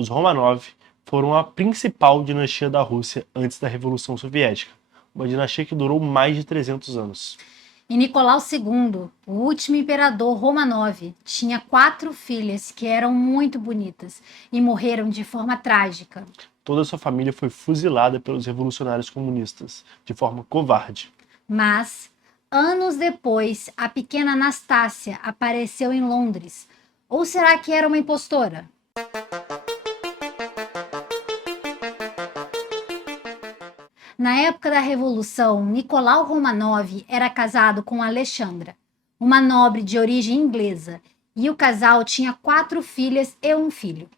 Os Romanov foram a principal dinastia da Rússia antes da Revolução Soviética, uma dinastia que durou mais de 300 anos. E Nicolau II, o último imperador Romanov, tinha 4 filhas que eram muito bonitas e morreram de forma trágica. Toda sua família foi fuzilada pelos revolucionários comunistas, de forma covarde. Mas, anos depois, a pequena Anastácia apareceu em Londres. Ou será que era uma impostora? Na época da Revolução, Nicolau Romanov era casado com Alexandra, uma nobre de origem inglesa, e o casal tinha 4 filhas e um filho.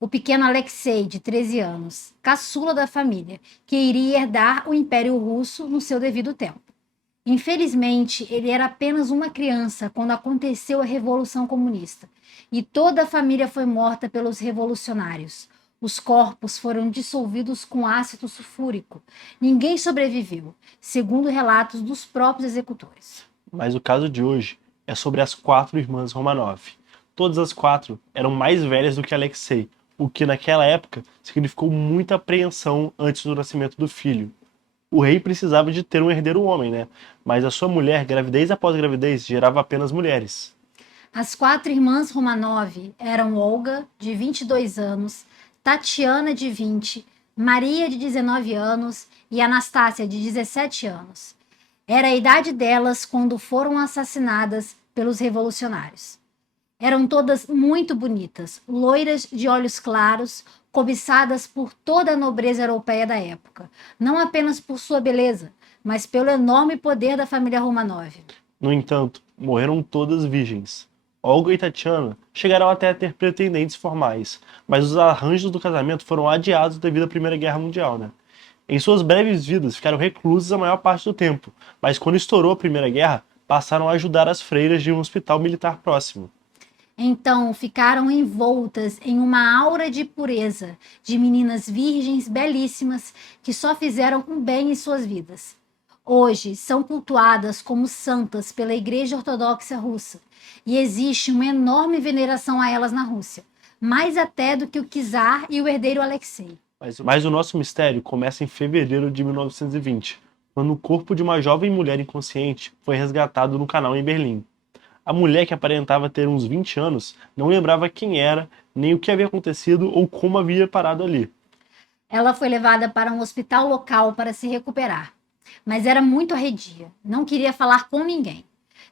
O pequeno Alexei, de 13 anos, caçula da família, que iria herdar o Império Russo no seu devido tempo. Infelizmente, ele era apenas uma criança quando aconteceu a Revolução Comunista, e toda a família foi morta pelos revolucionários. Os corpos foram dissolvidos com ácido sulfúrico. Ninguém sobreviveu, segundo relatos dos próprios executores. Mas o caso de hoje é sobre as 4 irmãs Romanov. Todas as 4 eram mais velhas do que Alexei, o que naquela época significou muita apreensão antes do nascimento do filho. O rei precisava de ter um herdeiro homem, né? Mas a sua mulher, gravidez após gravidez, gerava apenas mulheres. As 4 irmãs Romanov eram Olga, de 22 anos, Tatiana, de 20, Maria, de 19 anos e Anastácia, de 17 anos. Era a idade delas quando foram assassinadas pelos revolucionários. Eram todas muito bonitas, loiras de olhos claros, cobiçadas por toda a nobreza europeia da época, não apenas por sua beleza, mas pelo enorme poder da família Romanov. No entanto, morreram todas virgens. Olga e Tatiana chegaram até a ter pretendentes formais, mas os arranjos do casamento foram adiados devido à Primeira Guerra Mundial, né? Em suas breves vidas, ficaram reclusas a maior parte do tempo, mas quando estourou a Primeira Guerra, passaram a ajudar as freiras de um hospital militar próximo. Então ficaram envoltas em uma aura de pureza, de meninas virgens belíssimas que só fizeram um bem em suas vidas. Hoje são cultuadas como santas pela Igreja Ortodoxa Russa e existe uma enorme veneração a elas na Rússia, mais até do que o czar e o herdeiro Alexei. Mas o nosso mistério começa em fevereiro de 1920, quando o corpo de uma jovem mulher inconsciente foi resgatado no canal em Berlim. A mulher, que aparentava ter uns 20 anos, não lembrava quem era, nem o que havia acontecido ou como havia parado ali. Ela foi levada para um hospital local para se recuperar, mas era muito arredia, não queria falar com ninguém.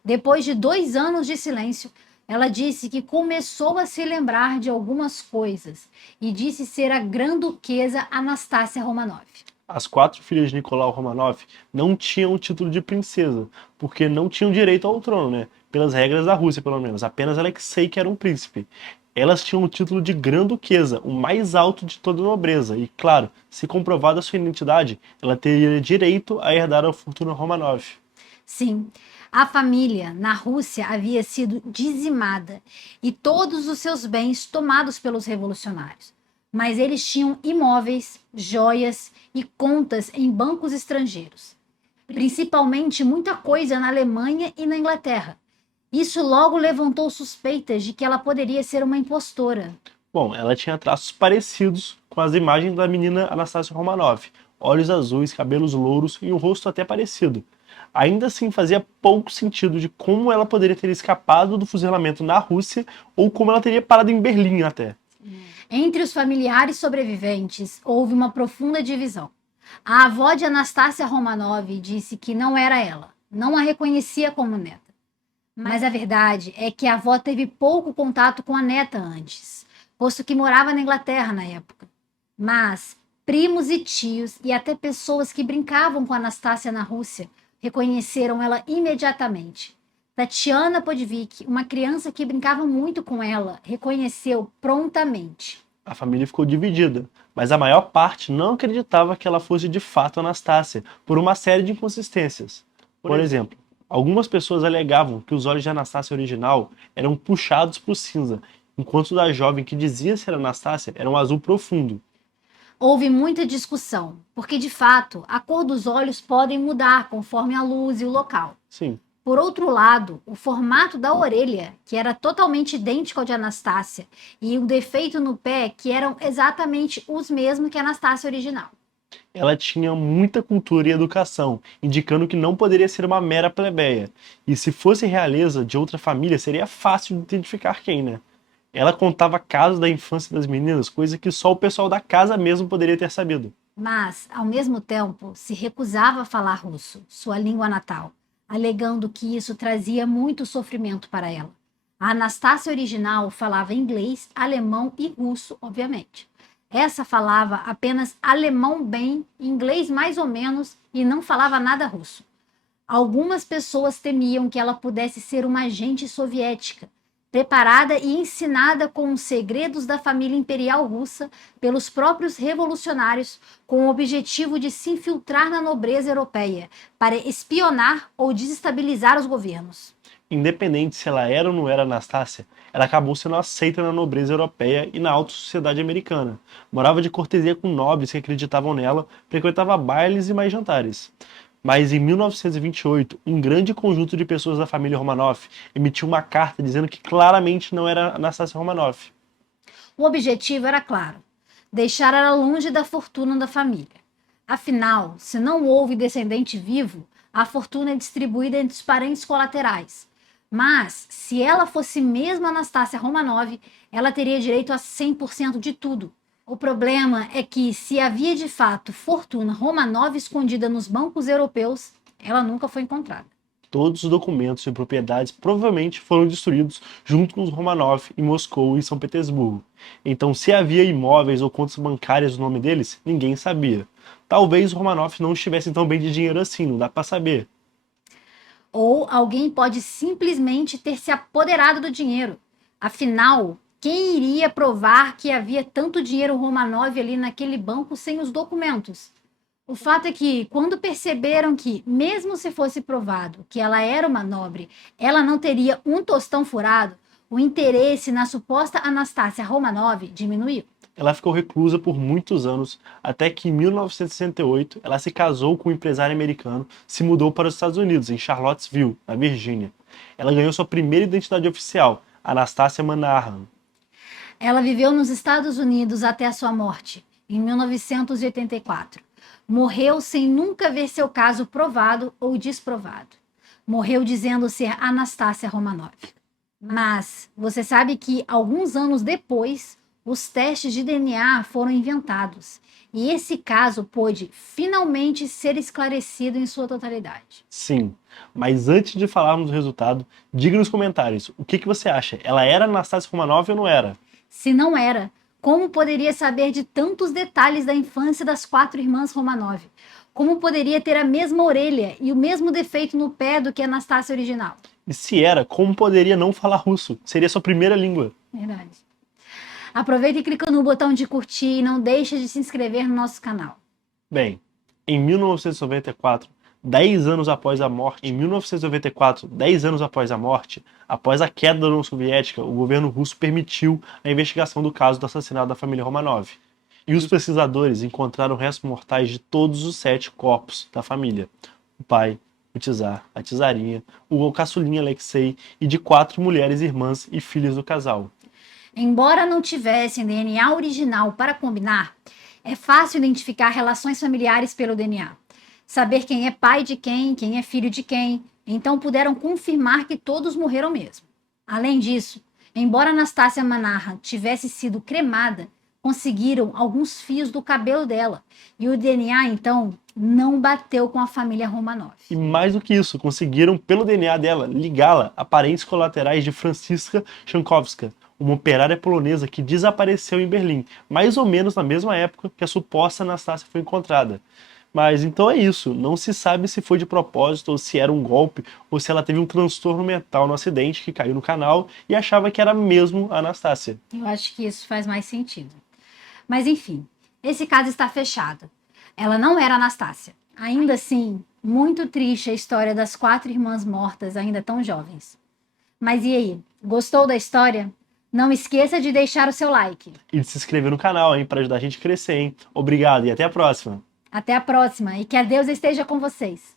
Depois de 2 anos de silêncio, ela disse que começou a se lembrar de algumas coisas e disse ser a grã-duquesa Anastácia Romanov. As 4 filhas de Nicolau Romanov não tinham o título de princesa, porque não tinham direito ao trono, né? Pelas regras da Rússia, pelo menos. Apenas Alexei, que era um príncipe. Elas tinham o título de grã-duquesa, o mais alto de toda a nobreza. E, claro, se comprovada a sua identidade, ela teria direito a herdar a fortuna Romanov. Sim, a família na Rússia havia sido dizimada e todos os seus bens tomados pelos revolucionários. Mas eles tinham imóveis, joias e contas em bancos estrangeiros, principalmente muita coisa na Alemanha e na Inglaterra. Isso logo levantou suspeitas de que ela poderia ser uma impostora. Bom, ela tinha traços parecidos com as imagens da menina Anastasia Romanov. Olhos azuis, cabelos louros e um rosto até parecido. Ainda assim, fazia pouco sentido de como ela poderia ter escapado do fuzilamento na Rússia ou como ela teria parado em Berlim até. Entre os familiares sobreviventes, houve uma profunda divisão. A avó de Anastácia Romanov disse que não era ela, não a reconhecia como neta. Mas a verdade é que a avó teve pouco contato com a neta antes, posto que morava na Inglaterra na época. Mas primos e tios e até pessoas que brincavam com Anastácia na Rússia reconheceram ela imediatamente. Tatiana Podvik, uma criança que brincava muito com ela, reconheceu prontamente. A família ficou dividida, mas a maior parte não acreditava que ela fosse de fato Anastácia, por uma série de inconsistências. Por exemplo, algumas pessoas alegavam que os olhos de Anastácia original eram puxados para o cinza, enquanto o da jovem que dizia ser Anastácia era um azul profundo. Houve muita discussão, porque de fato a cor dos olhos podem mudar conforme a luz e o local. Sim, Por outro lado, o formato da orelha, que era totalmente idêntico ao de Anastácia, e o defeito no pé, que eram exatamente os mesmos que a Anastácia original. Ela tinha muita cultura e educação, indicando que não poderia ser uma mera plebeia. E se fosse realeza de outra família, seria fácil de identificar quem, né? Ela contava casos da infância das meninas, coisa que só o pessoal da casa mesmo poderia ter sabido. Mas, ao mesmo tempo, se recusava a falar russo, sua língua natal, alegando que isso trazia muito sofrimento para ela. A Anastácia original falava inglês, alemão e russo, obviamente. Essa falava apenas alemão bem, inglês mais ou menos e não falava nada russo. Algumas pessoas temiam que ela pudesse ser uma agente soviética, preparada e ensinada com os segredos da família imperial russa pelos próprios revolucionários, com o objetivo de se infiltrar na nobreza europeia, para espionar ou desestabilizar os governos. Independente se ela era ou não era Anastácia, ela acabou sendo aceita na nobreza europeia e na alta sociedade americana. Morava de cortesia com nobres que acreditavam nela, frequentava bailes e mais jantares. Mas em 1928, um grande conjunto de pessoas da família Romanov emitiu uma carta dizendo que claramente não era Anastácia Romanov. O objetivo era claro: deixar ela longe da fortuna da família. Afinal, se não houve descendente vivo, a fortuna é distribuída entre os parentes colaterais. Mas, se ela fosse mesmo Anastácia Romanov, ela teria direito a 100% de tudo. O problema é que, se havia de fato fortuna Romanov escondida nos bancos europeus, ela nunca foi encontrada. Todos os documentos e propriedades provavelmente foram destruídos junto com os Romanov em Moscou e São Petersburgo. Então, se havia imóveis ou contas bancárias no nome deles, ninguém sabia. Talvez os Romanov não estivessem tão bem de dinheiro assim, não dá pra saber. Ou alguém pode simplesmente ter se apoderado do dinheiro. Afinal, quem iria provar que havia tanto dinheiro Romanov ali naquele banco sem os documentos? O fato é que, quando perceberam que, mesmo se fosse provado que ela era uma nobre, ela não teria um tostão furado, o interesse na suposta Anastácia Romanov diminuiu. Ela ficou reclusa por muitos anos, até que em 1968 ela se casou com um empresário americano, se mudou para os Estados Unidos, em Charlottesville, na Virgínia. Ela ganhou sua primeira identidade oficial, Anastasia Manahan. Ela viveu nos Estados Unidos até a sua morte, em 1984. Morreu sem nunca ver seu caso provado ou desprovado. Morreu dizendo ser Anastácia Romanov. Mas você sabe que, alguns anos depois, os testes de DNA foram inventados. E esse caso pôde finalmente ser esclarecido em sua totalidade. Sim, mas antes de falarmos do resultado, diga nos comentários, o que você acha? Ela era Anastasia Romanov ou não era? Se não era, como poderia saber de tantos detalhes da infância das 4 irmãs Romanov? Como poderia ter a mesma orelha e o mesmo defeito no pé do que a Anastácia original? E se era, como poderia não falar russo? Seria sua primeira língua. Verdade. Aproveita e clica no botão de curtir e não deixe de se inscrever no nosso canal. Bem, em 1994, 10 anos após a morte, 10 anos após a morte, após a queda da União Soviética, o governo russo permitiu a investigação do caso do assassinato da família Romanov. E os pesquisadores encontraram restos mortais de todos os 7 corpos da família. O pai, o czar, a czarinha, o caçulinha Alexei e de 4 mulheres irmãs e filhas do casal. Embora não tivessem DNA original para combinar, é fácil identificar relações familiares pelo DNA. Saber quem é pai de quem é filho de quem. Então puderam confirmar que todos morreram mesmo. Além disso, embora Anastácia Manahan tivesse sido cremada, conseguiram alguns fios do cabelo dela. E o DNA, então, não bateu com a família Romanov. E mais do que isso, conseguiram, pelo DNA dela, ligá-la a parentes colaterais de Franziska Szankowska, uma operária polonesa que desapareceu em Berlim, mais ou menos na mesma época que a suposta Anastácia foi encontrada. Mas então é isso, não se sabe se foi de propósito ou se era um golpe ou se ela teve um transtorno mental no acidente que caiu no canal e achava que era mesmo a Anastácia. Eu acho que isso faz mais sentido. Mas enfim, esse caso está fechado. Ela não era Anastácia. Ainda assim, muito triste a história das 4 irmãs mortas ainda tão jovens. Mas e aí, gostou da história? Não esqueça de deixar o seu like. E de se inscrever no canal, hein, para ajudar a gente a crescer, hein. Obrigado e até a próxima. Até a próxima e que a Deus esteja com vocês.